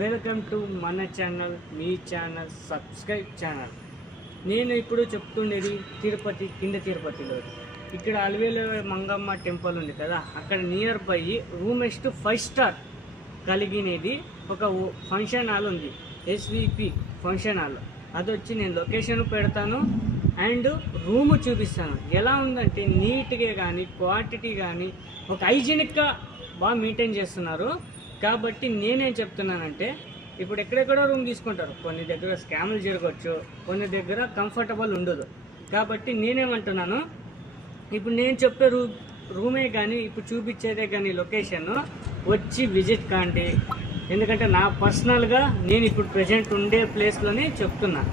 Welcome to మన channel, మీ channel, subscribe channel. నేను ఇప్పుడు చెప్తుండేది తిరుపతి, కింద తిరుపతిలో ఇక్కడ అలివేలు మంగమ్మ టెంపుల్ ఉంది కదా, అక్కడ నియర్ బై రూమెస్ట్ 5 స్టార్ కలిగినది ఒక ఫంక్షన్ హాల్ ఉంది, ఎస్విపి ఫంక్షన్ హాల్. అది వచ్చి నేను లొకేషన్ పెడతాను అండ్ రూమ్ చూపిస్తాను. ఎలా ఉందంటే నీట్గా కానీ క్వాంటిటీ కానీ ఒక హైజీనిక్గా బాగా మెయింటైన్ చేస్తున్నారు. కాబట్టి నేనేం చెప్తున్నానంటే, ఇప్పుడు ఎక్కడెక్కడో రూమ్ తీసుకుంటారు, కొన్ని దగ్గర స్కామ్లు జరగవచ్చు, కొన్ని దగ్గర కంఫర్టబుల్ ఉండదు. కాబట్టి నేనేమంటున్నాను, ఇప్పుడు నేను చెప్పే రూమే కానీ ఇప్పుడు చూపించేదే కానీ లొకేషన్ వచ్చి విజిట్ కాండి. ఎందుకంటే నా పర్సనల్గా నేను ఇప్పుడు ప్రజెంట్ ఉండే ప్లేస్లోనే చెప్తున్నా.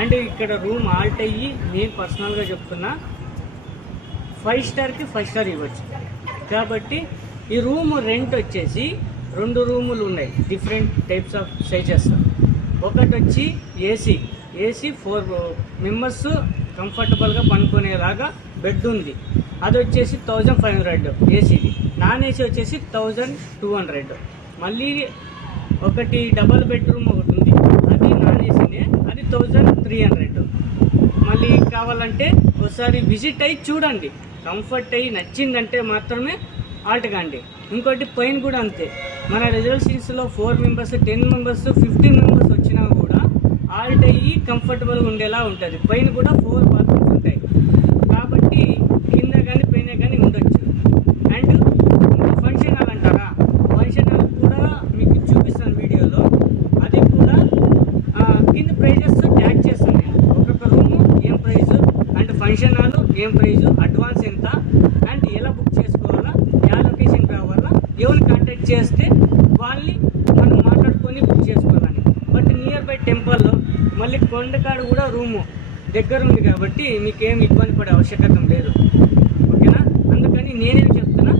అండ్ ఇక్కడ రూమ్ ఆల్ట్ అయ్యి నేను పర్సనల్గా చెప్తున్నా, 5 స్టార్కి 5 స్టార్ ఇవ్వచ్చు. కాబట్టి ఈ రూమ్ రెంట్ వచ్చేసి 2 రూములు ఉన్నాయి, డిఫరెంట్ టైప్స్ ఆఫ్ సైజెస్. ఒకటి వచ్చి ఏసీ 4 మెంబర్స్ కంఫర్టబుల్గా పనుకునేలాగా బెడ్ ఉంది, అది వచ్చేసి 1500 ఏసీది. నాన్ ఏసీ వచ్చేసి 1200. మళ్ళీ ఒకటి డబల్ బెడ్రూమ్ ఒకటి ఉంది, అది నాన్ ఏసీనే, అది 1300. మళ్ళీ కావాలంటే ఒకసారి విజిట్ అయ్యి చూడండి, కంఫర్ట్ అయ్యి నచ్చిందంటే మాత్రమే ఆల్ట్ కాండి. ఇంకోటి పైన కూడా అంతే, మన రెసిడెన్సీస్లో 4 మెంబర్స్ 10 మెంబర్స్ 15 మెంబర్స్ వచ్చినా కూడా ఆల్ట్ అయ్యి కంఫర్టబుల్గా ఉండేలా ఉంటుంది. పైన కూడా 4 బాత్రూమ్స్ ఉంటాయి, కాబట్టి కింద కానీ పైన కానీ ఉండొచ్చు. అండ్ ఫంక్షన్ హాల్ అంటారా, ఫంక్షన్ హాల్ కూడా మీకు చూపిస్తాను వీడియోలో. అది కూడా కింద ప్రైజెస్ ట్యాగ్ చేస్తాను నేను, ఒక్కొక్క రూము ఏం ప్రైజు అండ్ ఫంక్షన్ హాల్ ఏం ప్రైజు, అడ్వాన్స్ ఎంత అండ్ ఎలా బుక్ చేసుకోవాలా, ఏ లొకేషన్కి రావాలా, ఎవరిని కాంటాక్ట్ చేస్తే వాళ్ళని మనం మాట్లాడుకొని బుక్ చేసుకోవాలని. బట్ నియర్ బై టెంపుల్లో మళ్ళీ కొండకాడ కూడా రూము దగ్గర ఉంది కాబట్టి మీకేం ఇబ్బంది పడే ఆవశ్యకత లేదు. ఓకేనా? అందుకని నేనేం చెప్తున్నా,